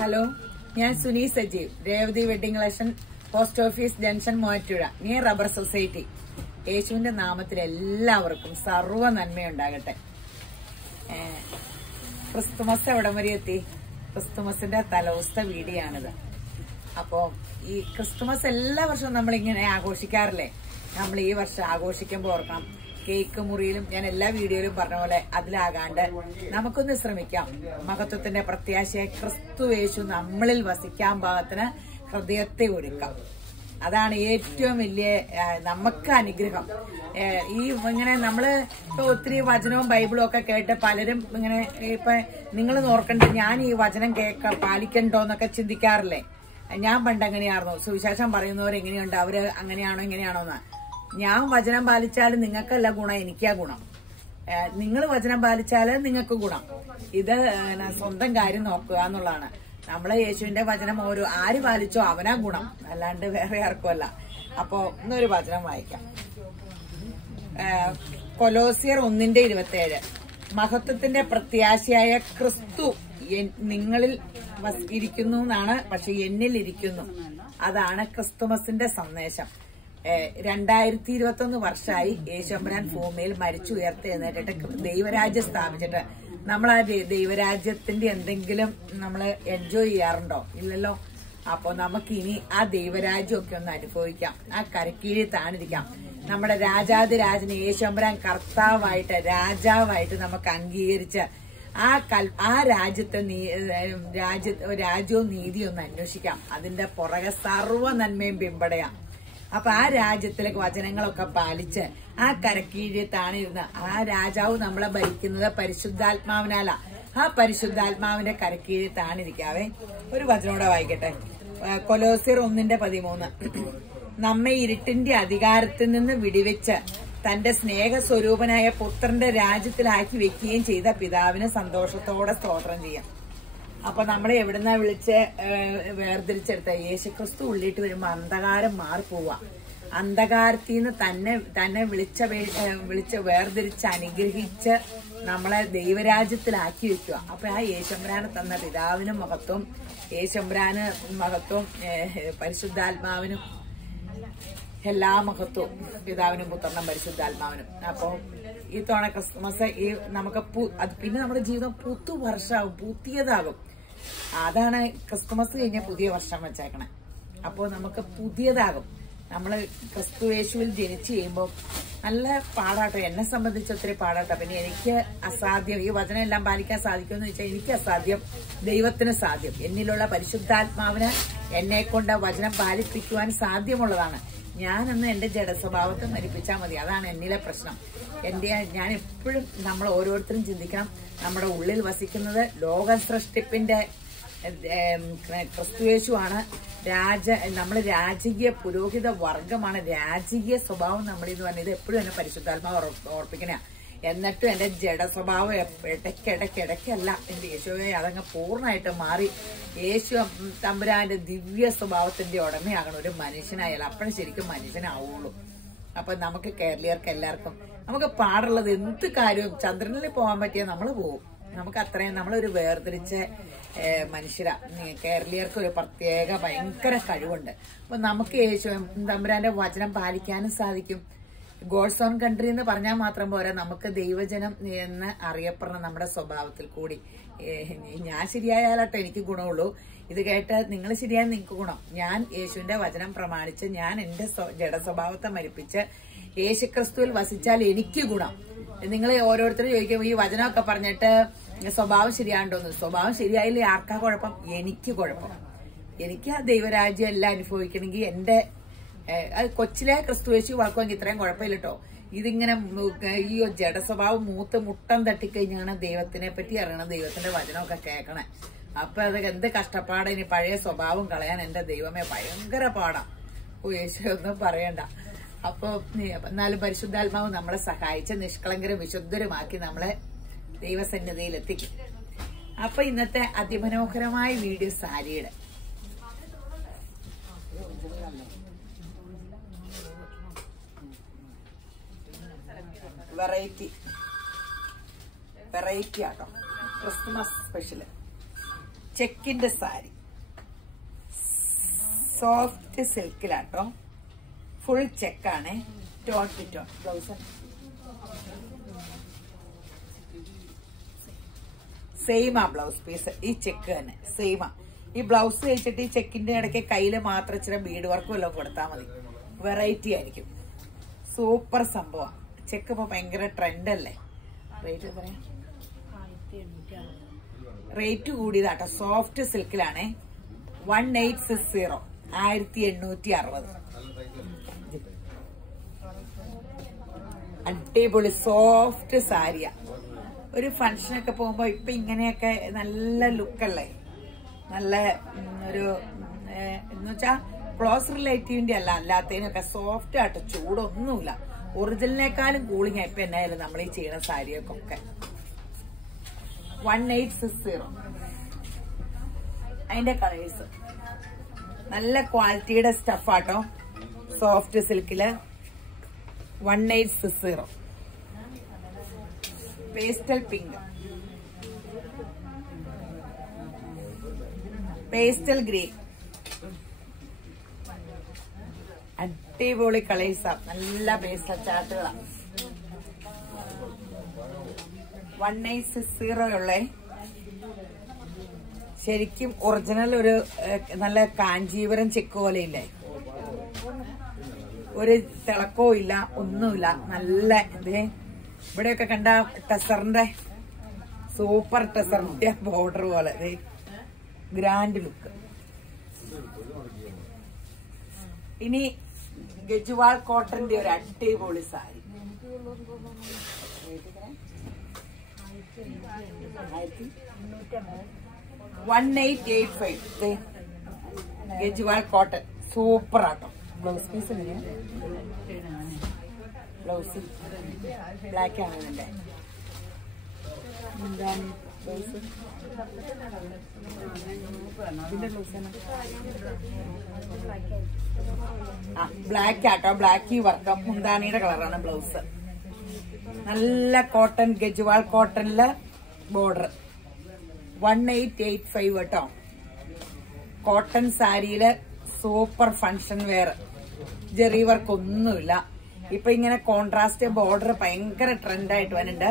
Hello, ഞാൻ Suni Sajeev, Revathi wedding collection, post office junction, Muvattupuzha, near rubber society. യേശുവിന്റെ നാമത്തിൽ എല്ലാവർക്കും സർവ്വ നന്മയുണ്ടാകട്ടെ. ക്രിസ്തുമസ് എവിടം വരെ എത്തി? ക്രിസ്തുമസിന്റെ തലേദിവസത്തെ വീഡിയോ ആണിത്. അപ്പോ ഈ ക്രിസ്തുമസ് എല്ലാ വർഷവും നമ്മളിങ്ങനെ ആഘോഷിക്കാറില്ലേ? നമ്മൾ ഈ വർഷം ആഘോഷിക്കുമ്പോൾ ഓർക്കണം, കേക്ക് മുറിയിലും ഞാൻ എല്ലാ വീഡിയോയിലും പറഞ്ഞ പോലെ അതിലാകാണ്ട് നമുക്കൊന്ന് ശ്രമിക്കാം. മഹത്വത്തിന്റെ പ്രത്യാശയെ ക്രിസ്തുയേശു നമ്മളിൽ വസിക്കാൻ പാകത്തിന് ഹൃദയത്തെ ഒരുക്കാം. അതാണ് ഏറ്റവും വലിയ നമുക്ക് അനുഗ്രഹം. ഈ ഇങ്ങനെ നമ്മള് ഇപ്പൊ ഒത്തിരി വചനവും ബൈബിളും ഒക്കെ കേട്ട് പലരും ഇങ്ങനെ ഇപ്പൊ നിങ്ങൾ നോക്കണ്ട, ഞാൻ ഈ വചനം പാലിക്കണ്ടോ എന്നൊക്കെ ചിന്തിക്കാറില്ലേ? ഞാൻ പണ്ട് എങ്ങനെയായിരുന്നു, സുവിശേഷം പറയുന്നവർ എങ്ങനെയുണ്ട്, അവര് അങ്ങനെയാണോ ഇങ്ങനെയാണോന്ന്. ഞാൻ വചനം പാലിച്ചാലും നിങ്ങൾക്കല്ല ഗുണം, എനിക്കാ ഗുണം. നിങ്ങൾ വചനം പാലിച്ചാല് നിങ്ങൾക്ക് ഗുണം. ഇത് സ്വന്തം കാര്യം നോക്കുക എന്നുള്ളതാണ്. നമ്മളെ യേശുവിന്റെ വചനം ആര് പാലിച്ചോ അവനാ ഗുണം, അല്ലാണ്ട് വേറെ ആർക്കും അല്ല. അപ്പോ ഇന്നൊരു വചനം വായിക്കാം. കൊലോസിയർ 1:27. മഹത്വത്തിന്റെ പ്രത്യാശയായ ക്രിസ്തു നിങ്ങളിൽ ഇരിക്കുന്നു എന്നാണ്, പക്ഷെ എന്നിൽ ഇരിക്കുന്നു. അതാണ് ക്രിസ്തുമസിന്റെ സന്ദേശം. 2021 വർഷമായി യേശുമ്പരാൻ ഭൂമിയിൽ മരിച്ചു ഉയർത്തെഴുന്നേറ്റിട്ട് ദൈവരാജ്യം സ്ഥാപിച്ചിട്ട് നമ്മൾ ആ ദൈവരാജ്യത്തിന്റെ എന്തെങ്കിലും നമ്മൾ എൻജോയ് ചെയ്യാറുണ്ടോ? ഇല്ലല്ലോ. അപ്പൊ നമുക്ക് ഇനി ആ ദൈവരാജ്യമൊക്കെ ഒന്ന് അനുഭവിക്കാം, ആ കരക്കീഴിൽ താണിരിക്കാം. നമ്മുടെ രാജാതിരാജന് യേശുമ്പരാൻ കർത്താവായിട്ട് രാജാവായിട്ട് നമുക്ക് അംഗീകരിച്ച് ആ രാജ്യവും നീതിയും ഒന്ന് അന്വേഷിക്കാം. അതിന്റെ പുറകെ സർവ്വ നന്മയും പിമ്പടയാം. അപ്പൊ ആ രാജ്യത്തിലേക്ക് വചനങ്ങളൊക്കെ പാലിച്ച് ആ കരക്കീഴിൽ താണിരുന്ന് ആ രാജാവ് നമ്മളെ ഭരിക്കുന്നത് പരിശുദ്ധാത്മാവിനാല. ആ പരിശുദ്ധാത്മാവിന്റെ കരക്കീഴിൽ താണിരിക്കാവേ. ഒരു വചനോടെ വായിക്കട്ടെ. കൊലോസിയർ 1:13. നമ്മെ ഇരുട്ടിന്റെ അധികാരത്തിൽ നിന്ന് വിടിവെച്ച് തന്റെ സ്നേഹസ്വരൂപനായ പുത്രന്റെ രാജ്യത്തിലാക്കി വെക്കുകയും ചെയ്ത പിതാവിന് സന്തോഷത്തോടെ സ്തോത്രം ചെയ്യാം. അപ്പൊ നമ്മളെ എവിടുന്ന വിളിച്ച് വേർതിരിച്ചെടുത്ത യേശുക്രിസ്തു ഉള്ളിട്ട് വരുമ്പോ അന്ധകാരം മാറിപ്പോവാ. അന്ധകാരത്തിൽ നിന്ന് തന്നെ വിളിച്ച് വേർതിരിച്ച് അനുഗ്രഹിച്ച് നമ്മളെ ദൈവരാജ്യത്തിലാക്കി വെക്കുക. അപ്പൊ ആ യേശുമ്പരാന് തന്ന പിതാവിനും മഹത്വം, യേശുമ്പരാന് മഹത്വം, പരിശുദ്ധാത്മാവിനും എല്ലാ മഹത്വവും, പിതാവിനും പുത്രനും പരിശുദ്ധാത്മാവിനും. അപ്പൊ ഈ തവണ ക്രിസ്മസ് നമുക്ക് പിന്നെ നമ്മുടെ ജീവിതം പുതുവർഷമാകും, പുതിയതാകും. അതാണ് ക്രിസ്തുമസ് കഴിഞ്ഞ പുതിയ വർഷം വെച്ചേക്കണേ. അപ്പോ നമുക്ക് പുതിയതാകും. നമ്മള് ക്രിസ്തു യേശുവിൽ ജനിച്ചു കഴിയുമ്പോൾ നല്ല പാടാട്ടോ. എന്നെ സംബന്ധിച്ച് ഒത്തിരി പാടാട്ടോ. പിന്നെ എനിക്ക് അസാധ്യം, ഈ വചനം എല്ലാം പാലിക്കാൻ സാധിക്കുമെന്ന് വെച്ചാൽ എനിക്ക് അസാധ്യം, ദൈവത്തിന് സാധ്യം. എന്നിലുള്ള പരിശുദ്ധാത്മാവിന് എന്നെ കൊണ്ട് വചനം പാലിപ്പിക്കുവാൻ സാധ്യമുള്ളതാണ്. ഞാനൊന്ന് എന്റെ ജഡസ്വഭാവത്തെ മരിപ്പിച്ചാൽ മതി. അതാണ് എന്നിലെ പ്രശ്നം. ഞാൻ എപ്പോഴും നമ്മൾ ഓരോരുത്തരും ചിന്തിക്കണം, നമ്മുടെ ഉള്ളിൽ വസിക്കുന്നത് ലോക സൃഷ്ടിപ്പിന്റെ ക്രിസ്തുയേശുവാണ്. നമ്മൾ രാജകീയ പുരോഹിത വർഗമാണ്. രാജകീയ സ്വഭാവം നമ്മളിന്ന് പറഞ്ഞത് എപ്പോഴും എന്നെ പരിശുദ്ധാത്മാവ് ഓർപ്പിക്കണ. എന്നിട്ടും എന്റെ ജഡസ്വഭാവം ഇടയ്ക്കിടയ്ക്കല്ല എന്റെ യേശുവെ അതങ്ങ് പൂർണ്ണമായിട്ട് മാറി യേശു തമ്പുരാന്റെ ദിവ്യ സ്വഭാവത്തിന്റെ ഉടമയാകണം ഒരു മനുഷ്യനായാലും. അപ്പോഴും ശരിക്കും മനുഷ്യനാവുള്ളൂ. അപ്പൊ നമുക്ക് കേരളീയർക്ക് എല്ലാവർക്കും നമുക്ക് പാടുള്ളത് എന്ത് കാര്യവും ചന്ദ്രനിൽ പോകാൻ പറ്റിയാൽ നമ്മൾ പോകും. നമുക്ക് അത്രയും നമ്മളൊരു വേർതിരിച്ച മനുഷ്യരാ. കേരളീയർക്ക് ഒരു പ്രത്യേക ഭയങ്കര കഴിവുണ്ട്. അപ്പൊ നമുക്ക് യേശു തമ്പുരാന്റെ വചനം പാലിക്കാനും സാധിക്കും. ഗോഡ്സ് ഓൺ കൺട്രി എന്ന് പറഞ്ഞാൽ മാത്രം പോരാ, നമുക്ക് ദൈവജനം എന്ന് അറിയപ്പെടണം നമ്മുടെ സ്വഭാവത്തിൽ കൂടി. ഞാൻ ശരിയായാലട്ടോ എനിക്ക് ഗുണമുള്ളൂ. ഇത് കേട്ട് നിങ്ങൾ ശരിയായാൽ നിങ്ങൾക്ക് ഗുണം. ഞാൻ യേശുവിന്റെ വചനം പ്രമാണിച്ച് ഞാൻ എന്റെ ജഡസ്വഭാവത്തെ മരിപ്പിച്ച് യേശുക്രിസ്തുവിൽ വസിച്ചാൽ എനിക്ക് ഗുണം. നിങ്ങൾ ഓരോരുത്തരും ചോദിക്കും ഈ വചനമൊക്കെ പറഞ്ഞിട്ട് സ്വഭാവം ശരിയാണ്ടോന്ന്. സ്വഭാവം ശരിയായില്ലേ ആർക്കാ കുഴപ്പം? എനിക്ക് കുഴപ്പം. എനിക്ക് ആ ദൈവരാജ്യം എല്ലാം അനുഭവിക്കണമെങ്കിൽ എന്റെ കൊച്ചിലെ ക്രിസ്തുയേശു വാക്കുമെങ്കിൽ ഇത്രയും കുഴപ്പമില്ല കേട്ടോ. ഇതിങ്ങനെ ഈ ജഡസ്വഭാവം മൂത്ത് മുട്ടം തട്ടിക്കഴിഞ്ഞാണ് ദൈവത്തിനെ പറ്റി അറിയണം, ദൈവത്തിന്റെ വചനമൊക്കെ കേൾക്കണേ. അപ്പൊ അത് എന്ത് കഷ്ടപ്പാടാ. ഇനി പഴയ സ്വഭാവം കളയാൻ എന്റെ ദൈവമേ ഭയങ്കര പാടാ. യേശു ഒന്നും പറയണ്ട. അപ്പൊ എന്നാലും പരിശുദ്ധാത്മാവ് നമ്മളെ സഹായിച്ച് നിഷ്കളങ്കരും വിശുദ്ധരുമാക്കി നമ്മളെ ദൈവസന്നിധിയിൽ എത്തിക്കും. അപ്പൊ ഇന്നത്തെ അതിമനോഹരമായ വീഡിയോ സാരിയുടെ വെറൈറ്റി ആട്ടോ. ക്രിസ്മസ് സ്പെഷ്യല് ചെക്കിന്റെ സാരി, സോഫ്റ്റ് സിൽക്കിലാട്ടോ, ഫുൾ ചെക്കാണ്, ടോൺ ടു ടോൺ. ബ്ലൗസ് സെയിമാ ബ്ലൗസ് പീസ്, ഈ ചെക്ക് തന്നെ സെയിമാ. ഈ ബ്ലൗസ് കഴിച്ചിട്ട് ഈ ചെക്കിന്റെ ഇടയ്ക്ക് കയ്യില് മാത്രം ഇച്ചിരി ബീഡ് വർക്കും എല്ലാം കൊടുത്താൽ മതി. വെറൈറ്റി ആയിരിക്കും, സൂപ്പർ സംഭവം. ചെക്ക് ഇപ്പൊ ഭയങ്കര ട്രെൻഡ് അല്ലേ. റേറ്റ് എത്രയാ? റേറ്റ് കൂടിയതാട്ടോ. സോഫ്റ്റ് സിൽക്കിലാണ്, 1860, 1860. അടിപൊളി സോഫ്റ്റ് സാരിയ. ഒരു ഫംഗ്ഷനൊക്കെ പോകുമ്പോ ഇപ്പൊ ഇങ്ങനെയൊക്കെ നല്ല ലുക്കല്ലേ, നല്ല ഒരു എന്നുവെച്ചാ ക്ലോസ് റിലേറ്റീവിന്റെ അല്ല, അല്ലാത്തതിനൊക്കെ സോഫ്റ്റ് ആയിട്ട്, ചൂടൊന്നുമില്ല. ഒറിജിനലിനേക്കാളും കൂളിംഗ് ഇപ്പൊ എന്നായാലും നമ്മൾ ഈ ചെയ്യുന്ന സാരിയൊക്കെ. 1860. അതിന്റെ കളേഴ്സ് നല്ല ക്വാളിറ്റിയുടെ സ്റ്റഫാട്ടോ, സോഫ്റ്റ് സിൽക്കില് 1860. പേസ്റ്റൽ പിങ്ക്, പേസ്റ്റൽ ഗ്രീൻ, അടിപൊളി കളേഴ്സാ, നല്ല പേസ്റ്റൽ ചാർട്ടുകളാ. 1860 ഉള്ളേ. ശരിക്കും ഒറിജിനൽ ഒരു നല്ല കാഞ്ചീപുരം ചെക്ക് പോലെ ഇല്ലേ, ഒരു തിളക്കവും ഇല്ല, ഒന്നുമില്ല. നല്ല ഇതേ ഇവിടെയൊക്കെ കണ്ട ടെസറിന്റെ, സൂപ്പർ ടെസറിന്റെ ബോർഡർ പോലെ ഗ്രാൻഡ് ലുക്ക്. ഇനി ഗജ്വാൾ കോട്ടന്റെ ഒരു അടിപൊളി സാരി, 1885. ഗജ്വാൾ കോട്ടൺ സൂപ്പർ ആട്ടോ. ബ്ലൗസ് പീസ് എങ്ങനെയാ? ബ്ലൗസ് ബ്ലാക്ക് ആണ് ഇതിന്റെ. എന്താണ് ബ്ലൗസ്? ഇതിന്റെ ബ്ലൗസ് ബ്ലാക്ക് ആട്ടോ, ബ്ലാക്ക് വർക്ക്, മുന്താനിയുടെ കളറാണ് ബ്ലൗസ്. നല്ല കോട്ടൺ, ഗജ്വാൾ കോട്ടണില് ബോർഡർ. 1885 കേട്ടോ. കോട്ടൺ സാരിയില് super function wear, zari work ഒന്നുമില്ല. ഇപ്പൊ ഇങ്ങനെ കോൺട്രാസ്റ്റ് ബോർഡർ ഭയങ്കര ട്രെൻഡായിട്ട് വരുന്നുണ്ട്.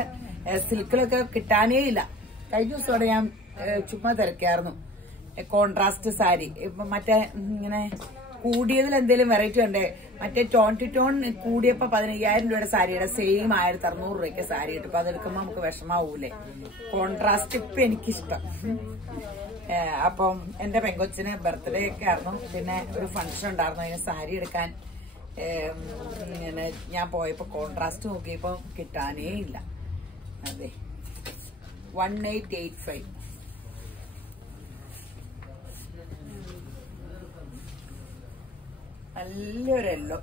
സിൽക്കിലൊക്കെ കിട്ടാനേ ഇല്ല. കഴിഞ്ഞ ദിവസത്തോടെ ഞാൻ ചുമ്മാ തിരക്കായിരുന്നു കോൺട്രാസ്റ്റ് സാരി. ഇപ്പൊ മറ്റേ ഇങ്ങനെ കൂടിയതിൽ എന്തെങ്കിലും വെറൈറ്റി ഉണ്ടേ. മറ്റേ ടോൺ ടു ടോൺ കൂടിയപ്പോ 15,000 രൂപയുടെ സാരിയുടെ സെയിം 1600 രൂപയ്ക്ക് സാരി കിട്ടും. അപ്പൊ അതെടുക്കുമ്പോ നമുക്ക് വിഷമാവൂലേ. കോൺട്രാസ്റ്റ് ഇപ്പൊ എനിക്കിഷ്ടം. അപ്പം എന്റെ പെങ്കൊച്ചിന് ബർത്ത്ഡേ ഒക്കെ ആയിരുന്നു, പിന്നെ ഒരു ഫംഗ്ഷൻ ഉണ്ടായിരുന്നു, അതിന് സാരി എടുക്കാൻ ഇങ്ങനെ ഞാൻ പോയപ്പോ കോൺട്രാസ്റ്റ് നോക്കിയപ്പോ കിട്ടാനേ ഇല്ല. അതെ, 1885. നല്ലൊരു യെല്ലോ,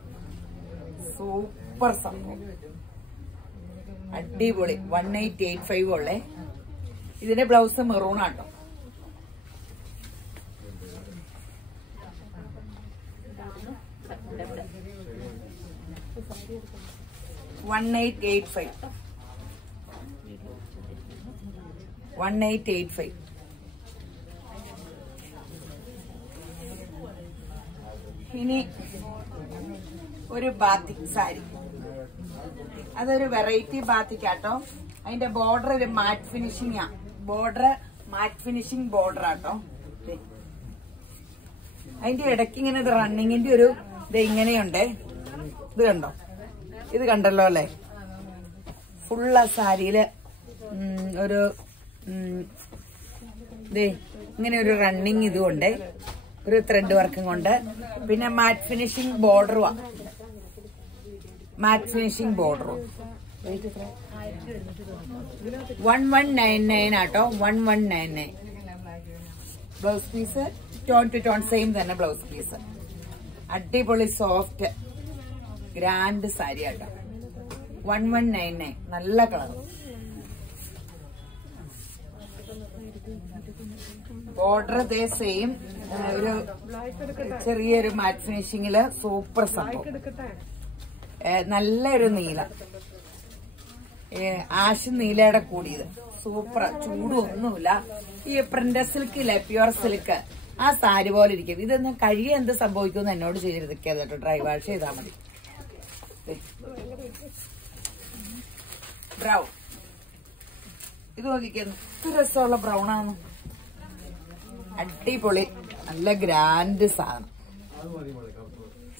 സൂപ്പർ സംഭവം, അടിപൊളി. 1885 ഉള്ളേ. ഇതിന്റെ ബ്ലൗസ് മെറൂൺ ആട്ടോ. $1885. ഇനി ഒരു ബാത്തിക് സാരി, അതൊരു വെറൈറ്റി ബാത്തിക് ആട്ടോ. അതിന്റെ ബോർഡർ ഒരു മാറ്റ് ഫിനിഷിംഗ് ആ. ബോർഡർ മാറ്റ് ഫിനിഷിംഗ് ബോർഡർ ആട്ടോ. അതിന്റെ ഇടയ്ക്ക് ഇങ്ങനെ റണ്ണിങ്ങിന്റെ ഒരു ഇത് ഇങ്ങനെയുണ്ടേ. ഇത് കണ്ടോ? ഇത് കണ്ടല്ലോ അല്ലേ? ഫുള്ള സാരിയില് ഒരു ഇങ്ങനെ ഒരു റണ്ണിങ് ഇതുകൊണ്ട്, ഒരു ത്രെഡ് വർക്കും കൊണ്ട്, പിന്നെ മാറ്റ് ഫിനിഷിംഗ് ബോർഡറുവാ. മാറ്റ് ഫിനിഷിംഗ് ബോർഡറും 1199 ആട്ടോ. 1199. Blouse piece tone to tone same തന്നെ ബ്ലൗസ് പീസ്. അടിപൊളി സോഫ്റ്റ് ഗ്രാൻഡ് സാരി ആട്ടോ. 1199. നല്ല കളർ. ബോർഡർ ദേ സെയിം, ഒരു ചെറിയൊരു മാറ്റ് ഫിനിഷിങ്ങില് സൂപ്പർ സംഭവം. നല്ലൊരു നീല, ആഷ് നീലയുടെ കൂടിയത്, സൂപ്പർ. ചൂടൊന്നുമില്ല, ഈ പ്രിന്റർ സിൽക്ക് ഇല്ലേ, പ്യുവർ സിൽക്ക്, ആ സാരി പോലെ ഇരിക്കും. ഇതൊന്ന് കഴുകി എന്ത് സംഭവിക്കുമെന്ന് എന്നോട് ചെയ്തിരിക്കുക കേട്ടോ. ഡ്രൈ വാഷ് ചെയ്താൽ മതി. ബ്രൗൺ, ഇത് നോക്കിക്കുന്നു, എന്ത് രസമുള്ള ബ്രൗൺ ആണ്. അടിപൊളി, നല്ല ഗ്രാൻഡ് സാധനം,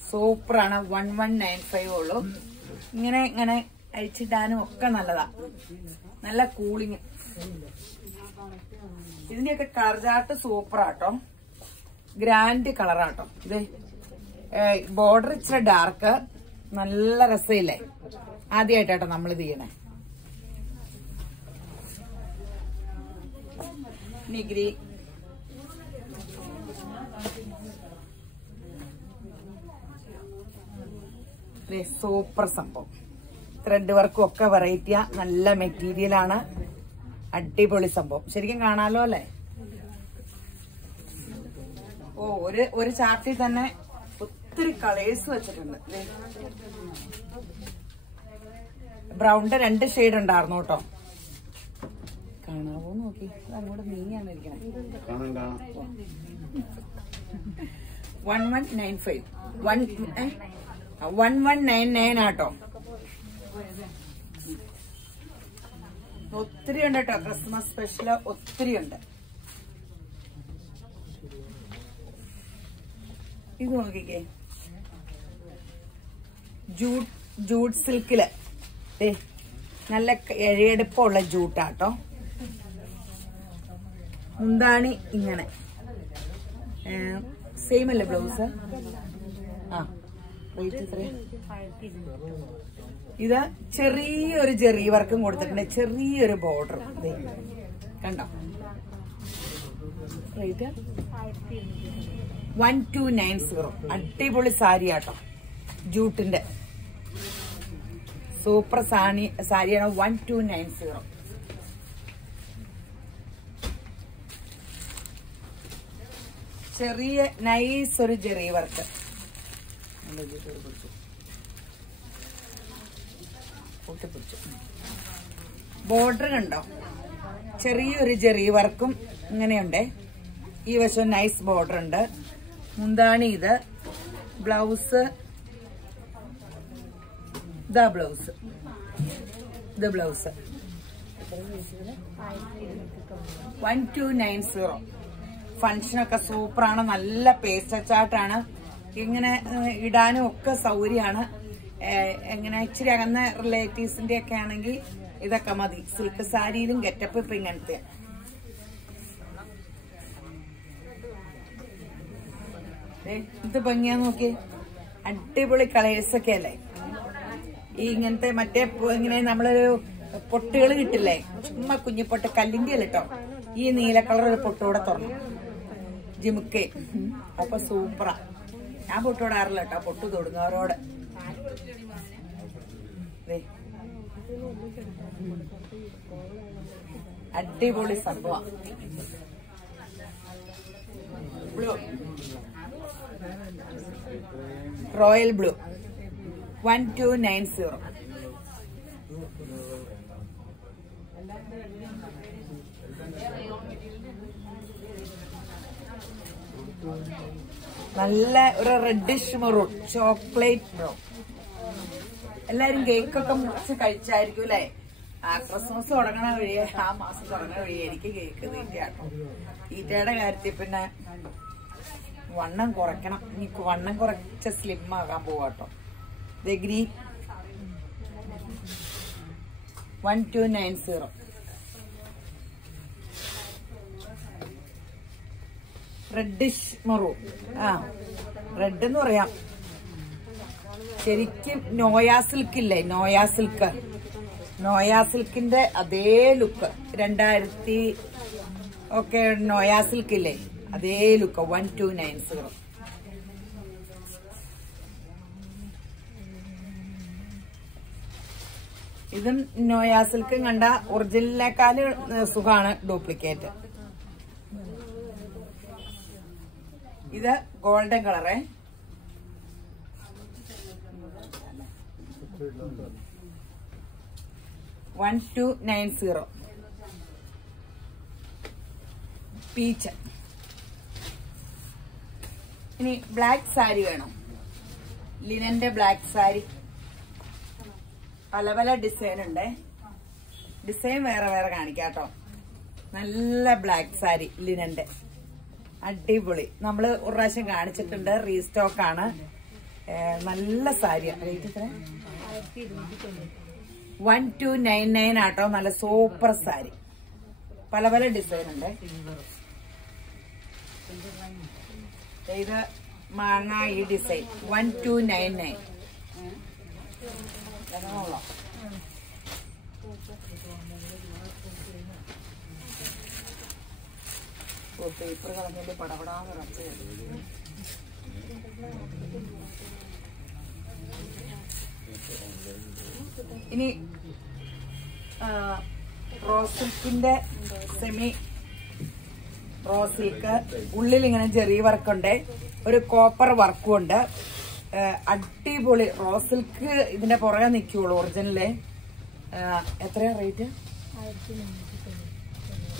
സൂപ്പറാണ്. 1195 ഉള്ളൂ. ഇങ്ങനെ ഇങ്ങനെ അഴിച്ചിടാനും ഒക്കെ നല്ലതാ, നല്ല കൂളിങ്. ഇതിന്റെയൊക്കെ കളർ ചാർട്ട് സൂപ്പറാട്ടോ, ഗ്രാൻഡ് കളറാട്ടോ. ഇത് ബോർഡർ ഇച്ചിരി ഡാർക്ക്, നല്ല രസമില്ലേ. ആദ്യമായിട്ടാട്ടോ നമ്മളിത് ചെയ്യണേ. നിഗ്രി, സൂപ്പർ സംഭവം. ത്രെഡ് വർക്കും ഒക്കെ വെറൈറ്റിയാ, നല്ല മെറ്റീരിയൽ ആണ്, അടിപൊളി സംഭവം. ശരിക്കും കാണാലോ അല്ലേ. ഓ, ഒരു ചാർട്ടിൽ തന്നെ ഒത്തിരി കളേഴ്സ് വെച്ചിട്ടുണ്ട്. ബ്രൗണിന്റെ 2 ഷെയ്ഡ് ഉണ്ടായിരുന്നു കേട്ടോ. കാണാവോ നോക്കി, അങ്ങോട്ട് നീങ്ങിയാണ് ഇരിക്കണേ. 1195 1199 ആട്ടോ. ഒത്തിരി ഉണ്ട് കേട്ടോ, ക്രിസ്മസ് സ്പെഷ്യല് ഒത്തിരി ഉണ്ട്. ഇത് നോക്കിക്കേ, ജൂട്ട് സിൽക്കില് നല്ല എഴയെടുപ്പുള്ള ജൂട്ടാട്ടോ. മുന്താണി ഇങ്ങനെ സെയിം അല്ലേ ബ്ലൗസ്? ആ, റേറ്റ് എത്രയാ? ഇത് ചെറിയൊരു ജെറി വർക്കും കൊടുത്തിട്ടുണ്ട്, ചെറിയൊരു ബോർഡർ കണ്ടോ. റേറ്റ് 1290. അടിപൊളി സാരി ആട്ടോ, ജൂട്ടിന്റെ സൂപ്പർ സാരിയാണ്. 1290. ചെറിയ നൈസ് ഒരു ജെറി വർക്ക്. ബോർഡർ കണ്ടോ, ചെറിയൊരു ജെറി വർക്കും ഇങ്ങനെയുണ്ട്. ഈ വശം നൈസ് ബോർഡർ ഉണ്ട്. മുന്താണി ഇത്, ബ്ലൗസ് ഇതാ, ബ്ലൗസ് ഇത്, ബ്ലൗസ് 1290. ഫങ്ഷനൊക്കെ സൂപ്പറാണ്, നല്ല പേസ്റ്റ് ചാർട്ടാണ്. ഇങ്ങനെ ഇടാനും ഒക്കെ സൗകര്യമാണ്. എങ്ങനെ ഇച്ചിരി അകന്ന റിലേറ്റീവ്സിന്റെ ഒക്കെ ആണെങ്കിൽ ഇതൊക്കെ മതി. സിൽക്ക് സാരിയിലും ഗെറ്റപ്പ് ഇപ്പൊ ഇങ്ങനത്തെ. ഇത് ഭംഗിയാ നോക്കി, അടിപൊളി കളേഴ്സ് ഒക്കെ അല്ലേ. ഈ ഇങ്ങനത്തെ മറ്റേ ഇങ്ങനെ നമ്മളൊരു പൊട്ടുകൾ കിട്ടില്ലേ, ചുമ്മാ കുഞ്ഞിപ്പൊട്ട്, കല്ലിന്റെ അല്ല കേട്ടോ. ഈ നീല കളർ ഒരു പൊട്ടുകൂടെ തുറന്നു, ജിമുക്കേ. അപ്പൊ സൂപ്പറാ. ഞാൻ പൊട്ടുവിടാറില്ല കേട്ടോ, പൊട്ടു തൊടുന്നവരോട്. അടിപൊളി സംഭവം. Blue, royal blue 1290. നല്ല ഒരു റെഡിഷ് മെറൂൺ, ചോക്ലേറ്റ് ബ്രൗൺ. എല്ലാരും കേക്കൊക്കെ മുറിച്ച് കഴിച്ചായിരിക്കും അല്ലെ. ആ ക്രിസ്മസ് തുടങ്ങണ വഴിയെ, ആ മാസം തുടങ്ങണ വഴിയെ എനിക്ക് കേക്ക് തീറ്റയാട്ടോ. തീറ്റയുടെ കാര്യത്തിൽ പിന്നെ വണ്ണം കുറയ്ക്കണം. എനിക്ക് വണ്ണം കുറച്ച് സ്ലിം ആകാൻ പോവാട്ടോ. ഗ്രീൻ 1290. റെഡിഷ് മെറൂൺ, ആ റെഡ് എന്ന് പറയാം. ശരിക്കും നോയാ സിൽക്ക് ഇല്ലേ, നോയാ സിൽക്ക്, നോയാ സിൽക്കിന്റെ അതേ ലുക്ക്. 2000 ഒക്കെ നോയാ സിൽക്ക് ഇല്ലേ, അതേ ലുക്ക്. 1290. ഇതും നോയാ സിൽക്കും കണ്ട ഒറിജിനലിനേക്കാൾ സുഖാണ് ഡ്യൂപ്ലിക്കേറ്റ്. ഇത് ഗോൾഡൻ കളറേ. $1290. പീച്ച്. ഇനി ബ്ലാക്ക് സാരി വേണം, ലിനന്റെ ബ്ലാക്ക് സാരി. പല പല ഡിസൈൻ ഉണ്ട്, ഡിസൈൻ വേറെ വേറെ കാണിക്കാട്ടോ. നല്ല ബ്ലാക്ക് സാരി ലിനന്റെ, അടിപൊളി. നമ്മള് ഒരു പ്രാവശ്യം കാണിച്ചിട്ടുണ്ട്, റീസ്റ്റോക്ക് ആണ്. നല്ല സാരിയാണ്. റേറ്റ് എത്ര? 1299 ആട്ടോ. നല്ല സൂപ്പർ സാരി, പല പല ഡിസൈൻ ഉണ്ട്. ഇത് മാങ്ങ ഈ ഡിസൈൻ 1299. പേപ്പർ കളഞ്ഞിട്ട് പടപടാന്ന് റച്ച്. ഇനി റോസ് സിൽക്കിന്റെ സെമി റോസ് സിൽക്ക്, ഉള്ളിൽ ഇങ്ങനെ ചെറിയ വർക്കുണ്ട്, ഒരു കോപ്പർ വർക്കും ഉണ്ട്. അടിപൊളി റോസ് സിൽക്ക്. ഇതിന്റെ പുറകെ നിൽക്കുള്ളൂ ഒറിജിനല്. എത്രയാ റേറ്റ്?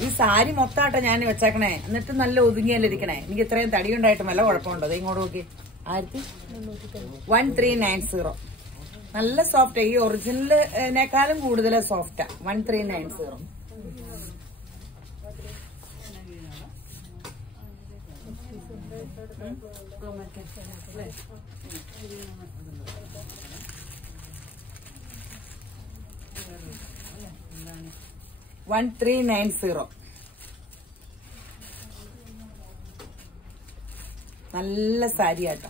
ഈ സാരി മൊത്തമാട്ടോ ഞാൻ വെച്ചേക്കണേ, എന്നിട്ട് നല്ല ഒതുങ്ങിയല്ലേ ഇരിക്കണേ. എനിക്ക് ഇത്രയും തടി ഉണ്ടായിട്ടും വല്ല കുഴപ്പമുണ്ടോ? അത് ഇങ്ങോട്ട് നോക്കി. 1390. നല്ല സോഫ്റ്റ്. ഈ ഒറിജിനലിനേക്കാളും കൂടുതൽ സോഫ്റ്റാ. 1390. 1390. നല്ല സാരി ആട്ടോ.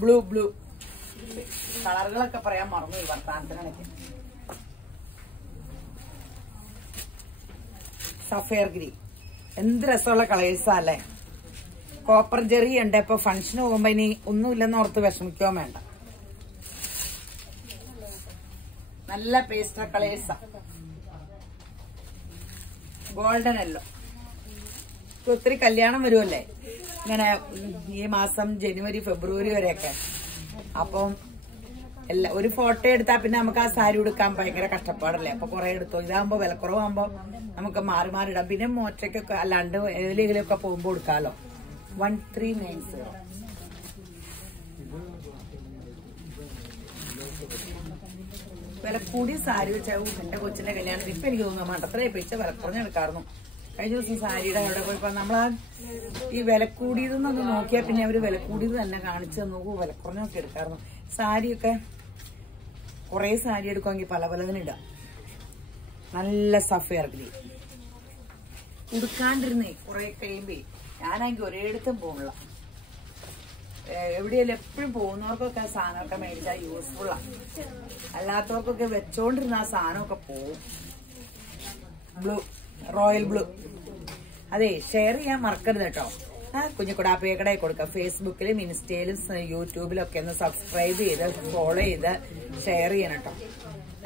ബ്ലൂ കളറുകളൊക്കെ പറയാൻ മറന്നു ഈ വർത്താനത്തിനിടയ്ക്ക്. സഫയർ ഗ്രീൻ, എന്ത് രസമുള്ള കളേഴ്സാ അല്ലേ. കോപ്പർ ജെറി ഉണ്ട്. ഇപ്പൊ ഫംഗ്ഷന് പോകുമ്പോ ഇനി ഒന്നുമില്ലെന്ന് ഓർത്ത് വിഷമിക്കോ വേണ്ട. നല്ല പേസ്റ്റർ കളേഴ്സാ. Golden yellow. ഒത്തിരി കല്യാണം വരുമല്ലേ ഇങ്ങനെ ഈ മാസം ജനുവരി ഫെബ്രുവരി വരെയൊക്കെ. അപ്പം ഒരു ഫോട്ടോ എടുത്താൽ പിന്നെ നമുക്ക് ആ സാരി എടുക്കാൻ ഭയങ്കര കഷ്ടപ്പാടല്ലേ. അപ്പൊ കുറെ എടുത്തു. ഇതാകുമ്പോ വിലക്കുറവാകുമ്പോ നമുക്ക് മാറി മാറി ഇടാം. പിന്നെ മോറ്റയ്ക്കൊക്കെ അല്ലാണ്ട് ഏതിലെങ്കിലുമൊക്കെ പോകുമ്പോ എടുക്കാലോ. 1390. വില കൂടിയ സാരി വെച്ചാൽ എന്റെ കൊച്ചിന്റെ കല്യാണത്തിന് ഇപ്പൊ എനിക്ക് തോന്നുന്നു മണ്ടത്രയെ പിടിച്ച വില കുറഞ്ഞ എടുക്കാറുന്നു. കഴിഞ്ഞ ദിവസം സാരിയുടെ അവിടെ പോയപ്പോ നമ്മളാ ഈ വില കൂടിയതെന്നൊന്ന് നോക്കിയാൽ പിന്നെ അവര് വില കൂടിയത് തന്നെ കാണിച്ചു നോക്കൂ. വില കുറഞ്ഞൊക്കെ എടുക്കാറുന്നു. സാരിയൊക്കെ കുറെ സാരി എടുക്കുമെങ്കിൽ പല പലതിനിടാം. നല്ല സഫയർ ഗ്രീൻ. ഉടുക്കാണ്ടിരുന്നേ കുറെ കഴിയുമ്പേ ഞാനെങ്കിൽ ഒരിടത്തും പോകണില്ല. എവിടെയല്ല എപ്പോഴും പോകുന്നവർക്കൊക്കെ ആ സാധനമൊക്കെ മേടിച്ചാൽ യൂസ്ഫുള്ളാണ്. അല്ലാത്തവർക്കൊക്കെ വെച്ചോണ്ടിരുന്ന ആ സാധനമൊക്കെ പോവും. Blue, royal blue. അതെ, ഷെയർ ചെയ്യാൻ മറക്കരുത് കേട്ടോ. കുഞ്ഞിക്കുടാപ്പയുടെ കൊടുക്കുക. ഫേസ്ബുക്കിലും ഇൻസ്റ്റയിലും യൂട്യൂബിലും ഒക്കെ ഒന്ന് സബ്സ്ക്രൈബ് ചെയ്ത് ഫോളോ ചെയ്ത് ഷെയർ ചെയ്യണം കേട്ടോ.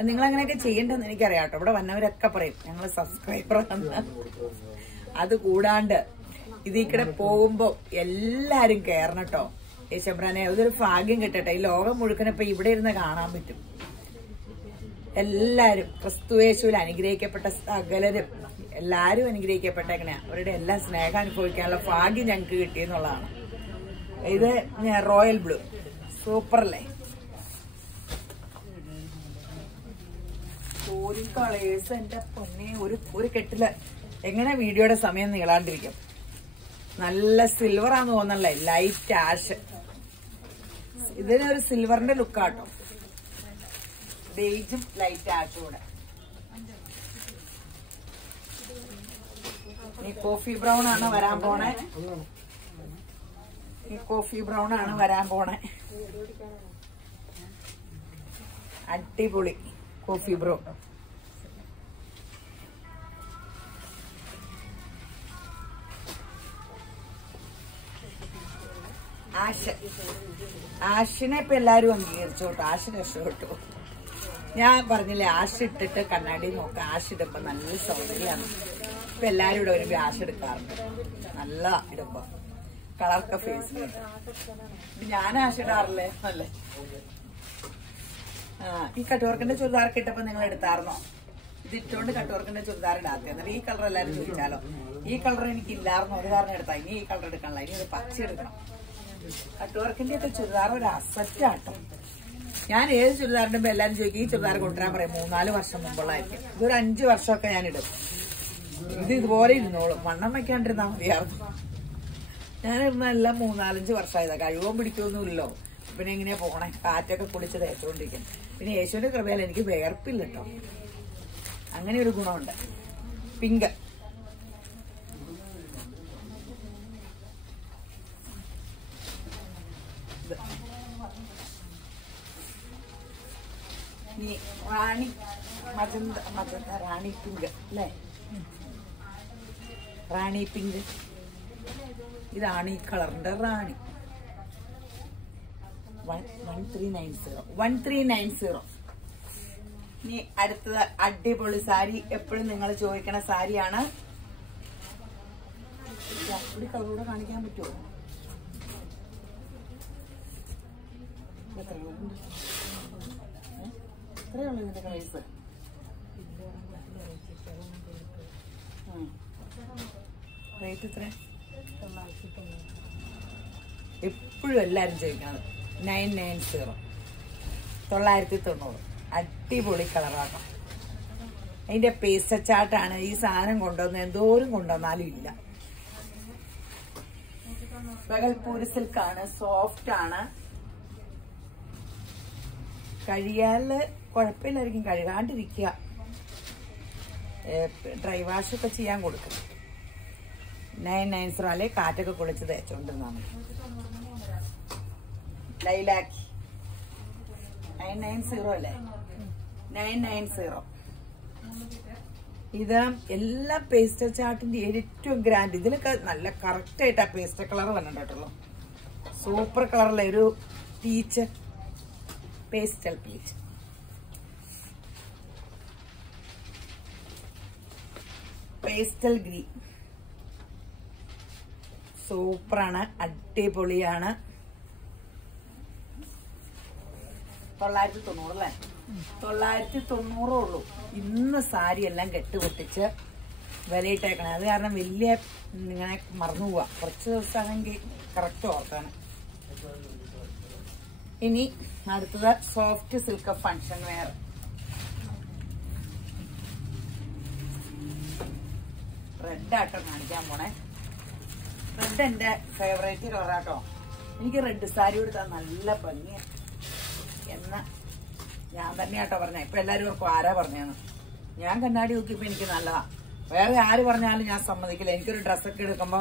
നിങ്ങൾ അങ്ങനെയൊക്കെ ചെയ്യേണ്ടതെന്ന് എനിക്കറിയാം കേട്ടോ. ഇവിടെ വന്നവരൊക്കെ പറയും ഞങ്ങൾ സബ്സ്ക്രൈബർ ആണ്. അത് കൂടാണ്ട് ഇതിക്കടെ പോകുമ്പോ എല്ലാരും കയറണം കേട്ടോ. യേശുബ്രാനെ അതൊരു ഭാഗ്യം കിട്ടട്ടെ. ഈ ലോകം മുഴുക്കനിപ്പോ ഇവിടെ ഇരുന്ന് കാണാൻ പറ്റും. എല്ലാരും ക്രിസ്തുയേശുവിൽ അനുഗ്രഹിക്കപ്പെട്ട സകലരും എല്ലാരും അനുഗ്രഹിക്കപ്പെട്ടേക്കണേ. അവരുടെ എല്ലാ സ്നേഹം അനുഭവിക്കാനുള്ള ഭാഗ്യം ഞങ്ങൾക്ക് കിട്ടിയെന്നുള്ളതാണ്. ഇത് റോയൽ ബ്ലൂ സൂപ്പറല്ലേ. ഒരു കളേഴ്സ് എന്റെ പൊന്നെ ഒരു കെട്ടില് എങ്ങനെ വീഡിയോയുടെ സമയം നീളാണ്ടിരിക്കും. നല്ല സിൽവർ ആന്ന് തോന്നല്ലേ, ലൈറ്റ് ആഷ്. ഇതിനൊരു സിൽവറിന്റെ ലുക്കാട്ടോ. ബേജും ലൈറ്റ് ആഷും കൂടെ. ഈ കോഫി ബ്രൗൺ ആണ് വരാൻ പോണേ. അടിപൊളി കോഫി ബ്രൗൺ. ആഷിനെ ഇപ്പൊ എല്ലാരും അംഗീകരിച്ചോട്ടോ. ആഷ് രക്ഷപ്പെട്ടു. ഞാൻ പറഞ്ഞില്ലേ ആഷ് ഇട്ടിട്ട് കണ്ണാടി നോക്കാം. ആഷ് ഇടുമ്പോ നല്ല സൗകര്യമാണ്. ഇപ്പൊ എല്ലാരും ഇവിടെ വരുമ്പോ ആഷ് എടുക്കാറുണ്ട്. നല്ല ഇടുമ്പോ കളർക്ക് ഫേസ്. ഞാൻ ആഷ് ഇടാറില്ലേ അല്ലേ. ഈ കട്ടുവർക്കിന്റെ ചുരിദാർ ഇട്ടപ്പോ നിങ്ങൾ എടുത്തായിരുന്നോ? ഇത് ഇട്ടുകൊണ്ട് കട്ടുവർക്കിന്റെ ചുരിദാർ ഇടാത്ത. എന്നിട്ട് ഈ കളർ എല്ലാരും ചോദിച്ചാലോ. ഈ കളർ എനിക്ക് ഇല്ലായിരുന്നു, ഒരു കാരണം എടുത്താ. ഇനി ഈ കളർ എടുക്കണല്ലോ, ഇനി ഒരു പച്ച എടുക്കണം. കട്ട് വർക്കിന്റെ ഒക്കെ ചുരിദാർ ഒരു അസറ്റാട്ടോ. ഞാൻ ഏത് ചുരിദാറിന്റെ എല്ലാരും ചോദിക്കും ഈ ചുരിദാർ കൊണ്ടുവരാൻ പറയും. 3-4 വർഷം മുമ്പുള്ളതായിരിക്കും. ഇതൊരു 5 വർഷമൊക്കെ ഞാൻ ഇടും. ഇത് ഇതുപോലെ ഇരുന്നോളും. വണ്ണം വെക്കാണ്ടിരുന്നാ മതിയായിരുന്നു. ഞാനിരുന്ന എല്ലാം 3-4-5 വർഷമായതാ. കഴിവും പിടിക്കൊന്നുമില്ലല്ലോ. പിന്നെ എങ്ങനെയാ പോണേ, കാറ്റൊക്കെ കുളിച്ച് തേച്ചുകൊണ്ടിരിക്കും. പിന്നെ യേശുവിന്റെ കൃപയാൽ എനിക്ക് വേർപ്പില്ല കേട്ടോ. അങ്ങനെ ഒരു ഗുണമുണ്ട്. പിങ്ക് റാണി മജന്ത റാണി പിങ്ക് അല്ലേ? റാണി പിങ്ക്. ഇതാണ് ഈ കളറിന്റെ റാണി. 1390. ഇനി അടുത്തത് അടിപൊളി സാരി. എപ്പോഴും നിങ്ങൾ ചോദിക്കണ സാരിയാണ്. അപ്പടി കളറൂടെ കാണിക്കാൻ പറ്റുമോ? എത്രയുള്ളൂ ഇതിന്റെ പ്രൈസ്? റേറ്റ് എത്ര? എപ്പോഴും എല്ലാരും ചോദിക്കണത് 990. 990. അടിപൊളി കളറാണ്. അതിന്റെ പേസ്റ്റ് ചാട്ടാണ്. ഈ സാധനം കൊണ്ടുവന്ന് എന്തോരം കൊണ്ടുവന്നാലും ഇല്ല. ബഗൽപൂരി സിൽക്കാണ്. സോഫ്റ്റ് ആണ്. കഴിയാല് കുഴപ്പമില്ലായിരിക്കും. കഴുകാണ്ടിരിക്കുക. ഡ്രൈ വാഷ് ഒക്കെ ചെയ്യാൻ കൊടുക്കും. 990 അല്ലെ കാറ്റൊക്കെ കുളിച്ച് തേച്ചോണ്ടിരുന്നാ മതി. ലൈലാക്കി 990 അല്ലേ? 990. ഇത് എല്ലാ പേസ്റ്റൽ ചാർട്ടിന്റെ ഏറ്റവും ഗ്രാൻഡ്. ഇതിലൊക്കെ നല്ല കറക്റ്റ് ആയിട്ട് ആ പേസ്റ്റൽ കളർ വന്നിട്ടുള്ളൂ. സൂപ്പർ കളറിലെ ഒരു peach, pastel peach. Pastel green സൂപ്പറാണ്. അടിപൊളിയാണ്. 990 അല്ലേ? 990 ഉള്ളൂ. ഇന്ന് സാരി എല്ലാം കെട്ടുപൊട്ടിച്ച് വിലയിട്ടേക്കണേ. അത് കാരണം വലിയ ഇങ്ങനെ മറന്നു പോവാ. കുറച്ച് ദിവസമാണെങ്കിൽ കറക്റ്റ് ഓർക്കാണ്. ഇനി അടുത്തത് soft silk function wear. Red ആട്ടോ കാണിക്കാൻ പോണേ. റെഡ് എന്റെ ഫേവറേറ്റ് കളറാട്ടോ. എനിക്ക് റെഡ് സാരി കൊടുത്താൽ നല്ല ഭംഗിയാണ് എന്ന് ഞാൻ തന്നെയാട്ടോ പറഞ്ഞ. ഇപ്പൊ എല്ലാരും ഓർക്കും ആരാ പറഞ്ഞാന്ന്. ഞാൻ കണ്ണാടി നോക്കിയപ്പോ എനിക്ക് നല്ലതാ. വേറെ ആര് പറഞ്ഞാലും ഞാൻ സമ്മതിക്കില്ല. എനിക്കൊരു ഡ്രസ്സൊക്കെ എടുക്കുമ്പോ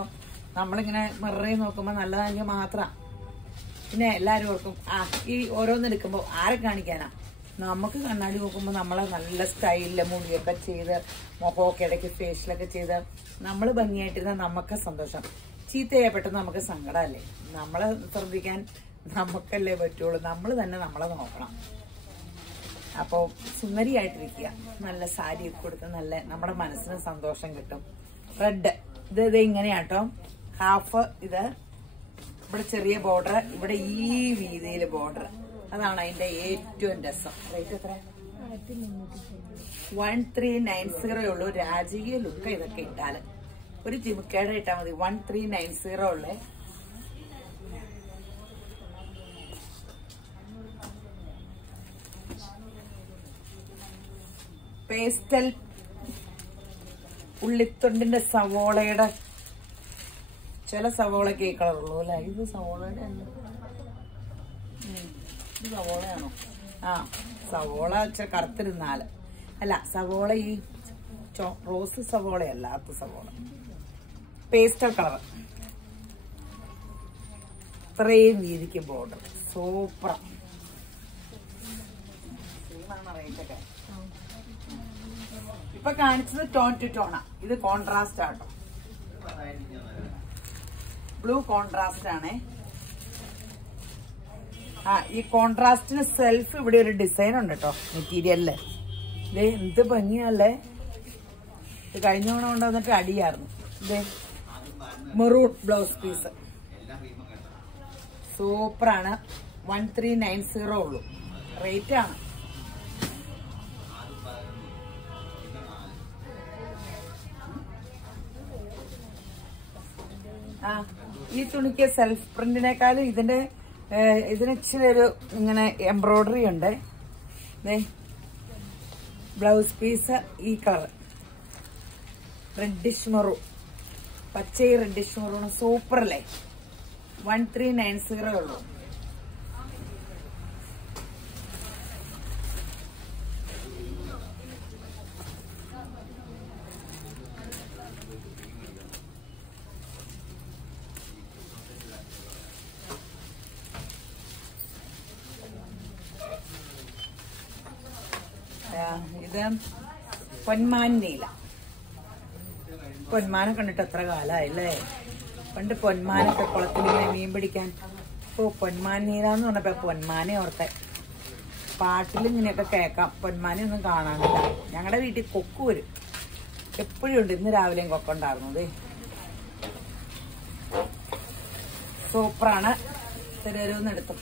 നമ്മളിങ്ങനെ മിററിൽ നോക്കുമ്പോ നല്ലതാണെങ്കിൽ മാത്രം. പിന്നെ എല്ലാരും ഓർക്കും ഈ ഓരോന്നെടുക്കുമ്പോ ആരെ കാണിക്കാനാ. നമുക്ക് കണ്ണാടി നോക്കുമ്പോ നമ്മളെ നല്ല സ്റ്റൈലില് മുടിയൊക്കെ ചെയ്ത് മുഖമൊക്കെ ഇടയ്ക്ക് ഫേഷ്യലൊക്കെ ചെയ്ത് നമ്മള് ഭംഗിയായിട്ടിരുന്ന നമുക്ക് സന്തോഷം. ചീത്തയായ പെട്ടെന്ന് നമുക്ക് സങ്കടമല്ലേ. നമ്മളെ ശ്രദ്ധിക്കാൻ നമുക്കല്ലേ പറ്റുള്ളൂ. നമ്മൾ തന്നെ നമ്മളെ നോക്കണം. അപ്പോ സുന്ദരിയായിട്ടിരിക്കുക. നല്ല സാരിയൊക്കെ കൊടുത്ത് നല്ല നമ്മുടെ മനസ്സിന് സന്തോഷം കിട്ടും. റെഡ് ഇത് ഇങ്ങനെയാട്ടോ. ഹാഫ് ഇത് ഇവിടെ ചെറിയ ബോർഡർ, ഇവിടെ ഈ വീതിയില് ബോർഡർ. അതാണ് അതിന്റെ ഏറ്റവും രസം. റേറ്റ് എത്ര? 1390 ഉള്ളൂ. രാജകീയ ലുക്ക് ഇതൊക്കെ ഇട്ടാല്. ഒരു ജിമുക്കേടെ ഇട്ടാൽ മതി. 1390 ഉള്ളേ. പേസ്റ്റൽ ഉള്ളിത്തൊണ്ടിന്റെ സവോളയുടെ ചില സവോളയ്ക്ക് ഈ കളറുള്ളൂ അല്ലെ? ഇത് സവോളയുടെ അല്ല. ഇത് സവോളയാണോ? സവോള കറുത്തിരുന്നാല് അല്ല. സവോള ഈ റോസ് സവോളയല്ലാത്ത സവോള. Pastel colour. ഇത്രയും വീതിക്ക് ബോർഡർ. സൂപ്പർ. റേറ്റൊക്കെ ഇപ്പൊ കാണിച്ചത് ടോൺ ടു ടോണാ. ഇത് കോൺട്രാസ്റ്റ് ആട്ടോ. ബ്ലൂ കോൺട്രാസ്റ്റ് ആണേ. ഈ കോൺട്രാസ്റ്റിന് സെൽഫ് ഇവിടെ ഒരു ഡിസൈൻ ഉണ്ട് കേട്ടോ മെറ്റീരിയലില്. ഇത് എന്ത് ഭംഗിയല്ലേ. ഇത് കഴിഞ്ഞ തവണ കൊണ്ടുവന്നിട്ട് അടിയായിരുന്നു. ഇത് മെറൂൺ ബ്ലൗസ് പീസ്. സൂപ്പറാണ്. 1390 ഉള്ളൂ. റേറ്റ് ആണ്. ആ ഈ തുണിക്ക് സെൽഫ് പ്രിന്റിനേക്കാളും ഇതിന് ഇച്ചിരി ഒരു ഇങ്ങനെ എംബ്രോയിഡറി ഉണ്ട്. ബ്ലൗസ് പീസ് ഈ കളർ റെഡിഷ് മെറൂൺ, പച്ചയും റെഡിഷ് മെറൂൺ സൂപ്പർ അല്ലേ. 1390 ഉള്ളൂ. ഇത് പൊന്മാൻ നീല. പൊന്മാനെ കണ്ടിട്ട് എത്ര കാലമായില്ലേ. പണ്ട് പൊന്മാനൊക്കെ കുളത്തിലിങ്ങനെ മീൻ പിടിക്കാൻ. ഇപ്പൊ പൊന്മാൻ നീല എന്ന് പറഞ്ഞപ്പോ പൊന്മാനെ ഓർത്തെ. പാട്ടിൽ ഇങ്ങനെയൊക്കെ കേൾക്കാം, പൊന്മാനെ ഒന്നും കാണാനില്ല. ഞങ്ങളുടെ വീട്ടിൽ കൊക്ക് വരും, എപ്പോഴും ഉണ്ട്. ഇന്ന് രാവിലെയും കൊക്കുണ്ടായിരുന്നത്. സൂപ്പറാണ്. തരൂന്ന് എടുത്തു.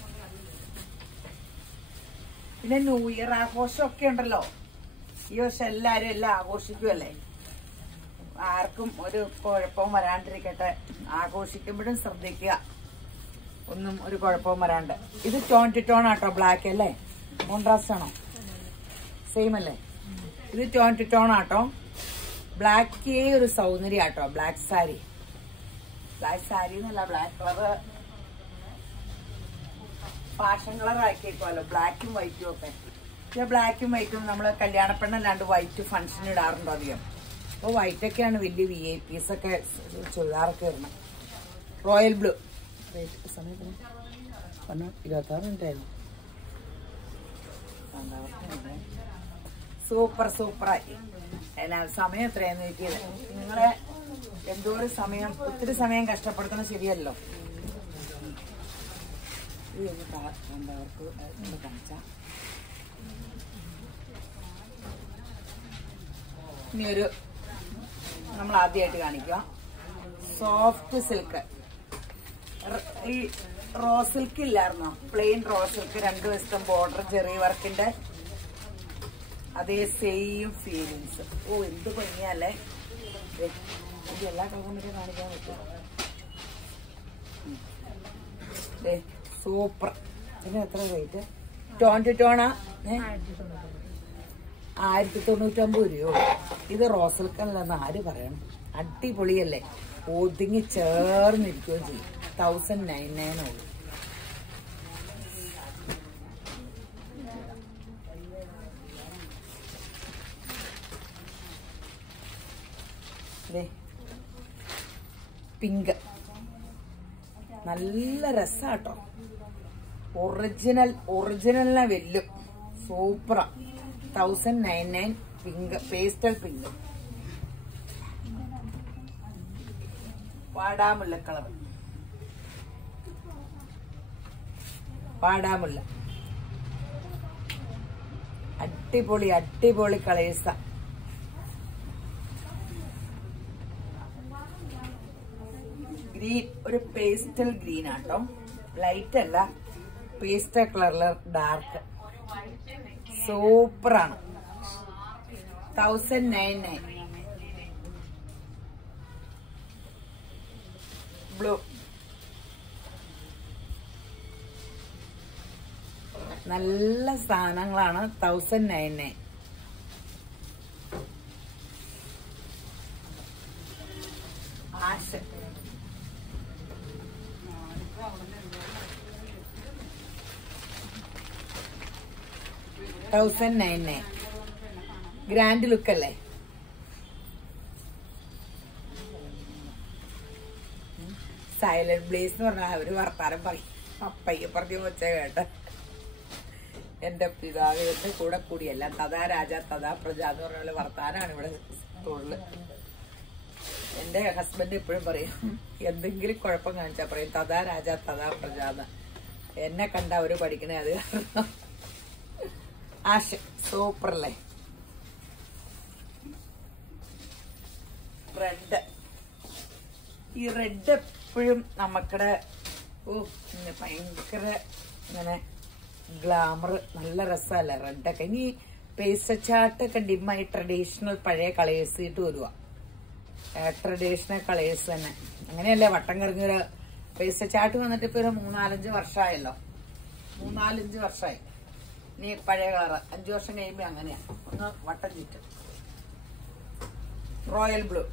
പിന്നെ ന്യൂ ഇയർ ആഘോഷമൊക്കെ ഉണ്ടല്ലോ. ഈ വർഷം എല്ലാരും എല്ലാം ആഘോഷിക്കുമല്ലേ. ആർക്കും ഒരു കുഴപ്പവും വരാണ്ടിരിക്കട്ടെ. ആഘോഷിക്കുമ്പോഴും ശ്രദ്ധിക്കുക, ഒന്നും ഒരു കുഴപ്പവും വരാണ്ട്. ഇത് ടോൺ ടു ടോൺ ആട്ടോ. ബ്ലാക്ക് അല്ലേ, കോൺട്രാസ്റ്റ് ആണോ? സെയിം അല്ലേ? ഇത് ടോൺ ടു ടോൺ ആട്ടോ. ബ്ലാക്കേ ഒരു സൗന്ദര്യം ആട്ടോ. ബ്ലാക്ക് സാരി, ബ്ലാക്ക് സാരി എന്നല്ല, ബ്ലാക്ക് കളർ ഫാഷൻ കളർ ആക്കിയേക്കുമല്ലോ. ബ്ലാക്കും വൈറ്റും ഒക്കെ. പക്ഷെ ബ്ലാക്കും വൈറ്റും നമ്മള് കല്യാണപ്പെണ്ണല്ലാണ്ട് വൈറ്റ് ഫംഗ്ഷൻ ഇടാറുണ്ടോ അധികം. അപ്പൊ വൈറ്റൊക്കെയാണ് വലിയ VIPs ഒക്കെ ചുരിദാറൊക്കെ ഇടണം. Royal blue. സമയത്തിന് 26 മിനിറ്റായിരുന്നു. സൂപ്പർ സൂപ്പറായി. എന്നാ സമയം എത്രയാന്ന് നോക്കിയത്. നിങ്ങളെ എന്തോരം സമയം, ഒത്തിരി സമയം കഷ്ടപ്പെടുത്തണ ശരിയല്ലോ. ഇനി ഒരു നമ്മൾ ആദ്യമായിട്ട് കാണിക്കുക സോഫ്റ്റ് സിൽക്ക്. ഈ റോ സിൽക്ക് ഇല്ലായിരുന്നോ, പ്ലെയിൻ റോ സിൽക്ക്, 2 വശത്തും ബോർഡർ ജെറി വർക്കിന്റെ അതേ സെയിം ഫീലിങ്സ്. ഓ എന്ത് ഭംഗിയല്ലേ. ഇത് എല്ലാ കളറും കാണിക്കാൻ പറ്റും. സൂപ്പർ. ഇതിന് എത്ര റേറ്റ്? ടോൺ ടു ടോണാ 1099 രൂപയോ. ഇത് റോസിൽക്കല്ലെന്ന് ആര് പറയണം. അടിപൊളിയല്ലേ. ഒതുങ്ങി ചേർന്നിരിക്കുകയും ചെയ്യും. 1099 ഉള്ളൂ. പിങ്ക് നല്ല രസാട്ടോ. ഒറിജിനലിനെ വെല്ലും. സൂപ്പറാ. 1099 പിങ്ക്, പേസ്റ്റൽ പിങ്ക്. വാടാമുല്ല കളർ. വാടാമുല്ല അടിപൊളി അടിപൊളി കളേഴ്സ. ഗ്രീൻ, ഒരു പേസ്റ്റൽ ഗ്രീൻ ആട്ടോ. ലൈറ്റ് അല്ല, പേസ്റ്റൽ കളറില് ഡാർക്ക്. സൂപ്പറാണ്. 1099. ബ്ലൂ നല്ല സാധനങ്ങളാണ്. 1099. ആഷ് 1099. ഗ്രാൻഡ് ലുക്ക് അല്ലേ. സൈലന്റ് ബ്ലേസ് എന്ന് പറഞ്ഞാൽ അവര് വർത്താനം പറയും. അപ്പയ്യ പറഞ്ഞു വെച്ച കേട്ട. എന്റെ പിതാവിന്റെ കൂടെ കൂടിയല്ല, തഥാ രാജ തഥാ പ്രജ എന്ന് പറഞ്ഞ പോലെ വർത്താനാണ് ഇവിടെ സ്കൂളില്. എന്റെ ഹസ്ബൻഡ് എപ്പോഴും പറയും, എന്തെങ്കിലും കുഴപ്പം കാണിച്ചാ പറയും തഥാ രാജ തഥാ പ്രജ എന്ന്. എന്നെ കണ്ട അവര് പഠിക്കണേ. അത് കാരണം ആഷ് സൂപ്പറല്ലേ. റെഡ്. ഈ റെഡ് എപ്പോഴും നമുക്കിടെ ഭയങ്കര ഇങ്ങനെ ഗ്ലാമർ, നല്ല രസമല്ലേ റെഡൊക്കെ. ഇനി പേസ്റ്റ് ചാട്ടൊക്കെ ഡിമ്മായി ട്രഡീഷണൽ പഴയ കളേഴ്സ് ഇട്ട് വരുക. ട്രഡീഷണൽ കളേഴ്സ് തന്നെ. അങ്ങനെയല്ലേ വട്ടം കറങ്ങിയൊരു പേസ്റ്റ് ചാട്ട് വന്നിട്ട് ഇപ്പൊ ഒരു 3-4-5 വർഷമായല്ലോ. 3-4-5 വർഷമായി. ഇനി പഴയ കളറ് 5 വർഷം കഴിയുമ്പോ അങ്ങനെയാ ഒന്ന് വട്ടം ചുറ്റും. Royal blue.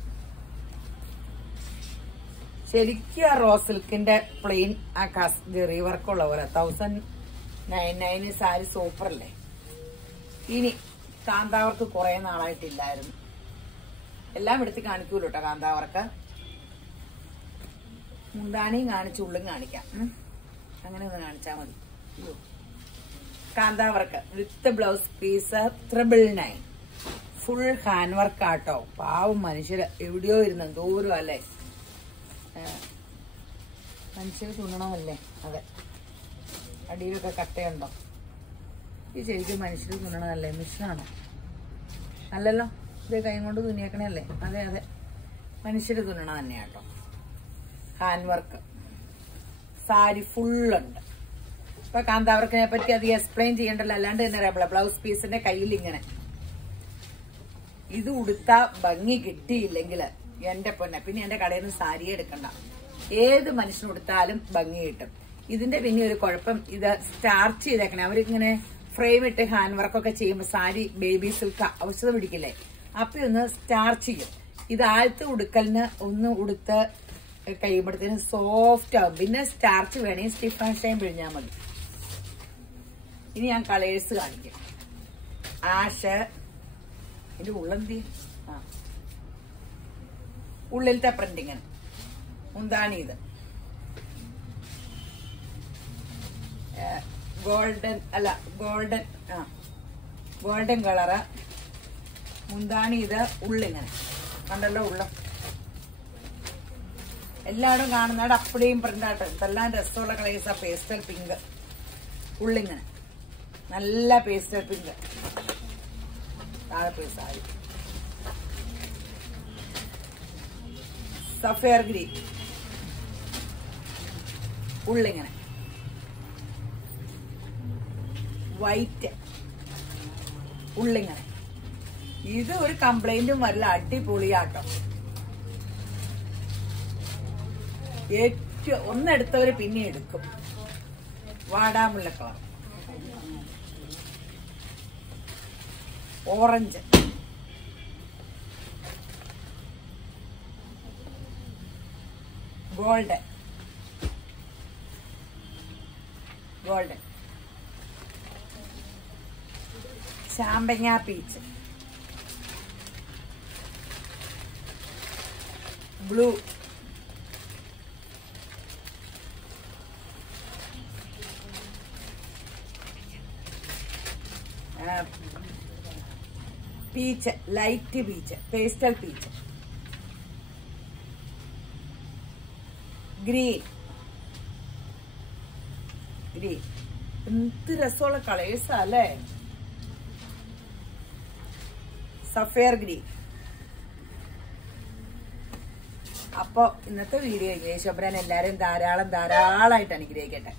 ശരിക്കും ആ റോസ് സിൽക്കിന്റെ പ്ലെയിൻ ആ ജെറി വർക്കുള്ള പോലെ 1099 സാരി സൂപ്പർ അല്ലേ. ഇനി കാന്താവർക്ക് കുറെ നാളായിട്ടില്ലായിരുന്നു. എല്ലാം എടുത്ത് കാണിക്കൂല്ലോ കേട്ടോ കാന്താവർക്ക്. മുന്താണിയും കാണിച്ച് ഉള്ളും കാണിക്കാം. അങ്ങനെ ഒന്ന് കാണിച്ചാൽ മതി. Kantha work with blouse piece 999. Full hand work ആട്ടോ. പാവം മനുഷ്യര് എവിടെയോ ഇരുന്ന് ദൂരം അല്ലേ. മനുഷ്യര് തുന്നണമല്ലേ. അതെ, അടിയിലൊക്കെ കട്ടയുണ്ടോ? ഈ ശരിക്കും മനുഷ്യര് തുന്നണതല്ലേ, മിഷനാണോ? അല്ലല്ലോ, ഇത് കൈ കൊണ്ട് തുന്നിയേക്കണല്ലേ. അതെ അതെ, മനുഷ്യര് തുന്നണ തന്നെയാട്ടോ. ഹാൻഡ് വർക്ക് സാരി ഫുള്ളുണ്ട്. ഇപ്പൊ കാന്താവർക്കിനെ പറ്റി അധികം എക്സ്പ്ലെയിൻ ചെയ്യണ്ടല്ലോ. അല്ലാണ്ട് തന്നെ അറിയാം. ബ്ലൗസ് പീസിന്റെ കയ്യിൽ ഇങ്ങനെ ഇത് ഉടുത്താ ഭംഗി കിട്ടിയില്ലെങ്കിൽ എന്റെ പൊന്നെ പിന്നെ എന്റെ കടയിൽ നിന്ന് സാരി എടുക്കണ്ട. ഏത് മനുഷ്യനുടുത്താലും ഭംഗി കിട്ടും. ഇതിന്റെ പിന്നെ ഒരു കുഴപ്പം, ഇത് സ്റ്റാർച്ച് ചെയ്തേക്കണേ. അവരിങ്ങനെ ഫ്രെയിം ഇട്ട് ഹാൻഡ് വർക്കൊക്കെ ചെയ്യുമ്പോൾ സാരി ബേബി സിൽക്ക് ഔഷധം പിടിക്കില്ലേ, അപ്പൊ ഒന്ന് സ്റ്റാർച്ച് ചെയ്യും. ഇത് ആദ്യത്തെ ഉടുക്കലിന് ഒന്ന് ഉടുത്ത് കഴിയുമ്പോഴത്തേനും സോഫ്റ്റ് ആവും. പിന്നെ സ്റ്റാർച്ച് വേണമെങ്കിൽ സ്റ്റിഫ് ആൻഡ് ഷൈൻ പിഴിഞ്ഞാൽ മതി. ഇനി ഞാൻ കളേഴ്സ് കാണിക്കാം. ആഷ്, ഇതിന്റെ ഉള്ളെന്തി ഉള്ളിലത്തെ പ്രിന്റിങ്ങനെ മുന്താണി. ഇത് ഗോൾഡൻ അല്ല ഗോൾഡൻ കളറ് മുന്താണി. ഇത് ഉള്ളിങ്ങനെ കണ്ടല്ലോ. ഉള്ളം എല്ലായിടും കാണുന്നവിടെ അപ്പടിയും പ്രിന്റായിട്ട് ഇതെല്ലാം രസമുള്ള കളേഴ്സാ. പേസ്റ്റൽ പിങ്ക് ഉള്ളിങ്ങനെ നല്ല പേസ്റ്റൽ പിങ്ക്. താഴെ പോയി സാരി സഫയർ ഗ്രീൻ ഉള്ളിങ്ങനെ വൈറ്റ് ഉള്ളിങ്ങനെ. ഇത് ഒരു കംപ്ലൈന്റും വരില്ല, അടിപൊളിയാട്ടോ. ഏറ്റവും ഒന്നെടുത്തവര് പിന്നെ എടുക്കും. വാടാമുല്ലക്കളർ orange golden champagne peach blue peach light peach pastel peach green എന്ത് രസമുള്ള കളേഴ്സാ അല്ലേ. Sapphire green. അപ്പൊ ഇന്നത്തെ വീഡിയോ ശോഭന എല്ലാരും ധാരാളമായിട്ട് അനുഗ്രഹിക്കട്ടെ.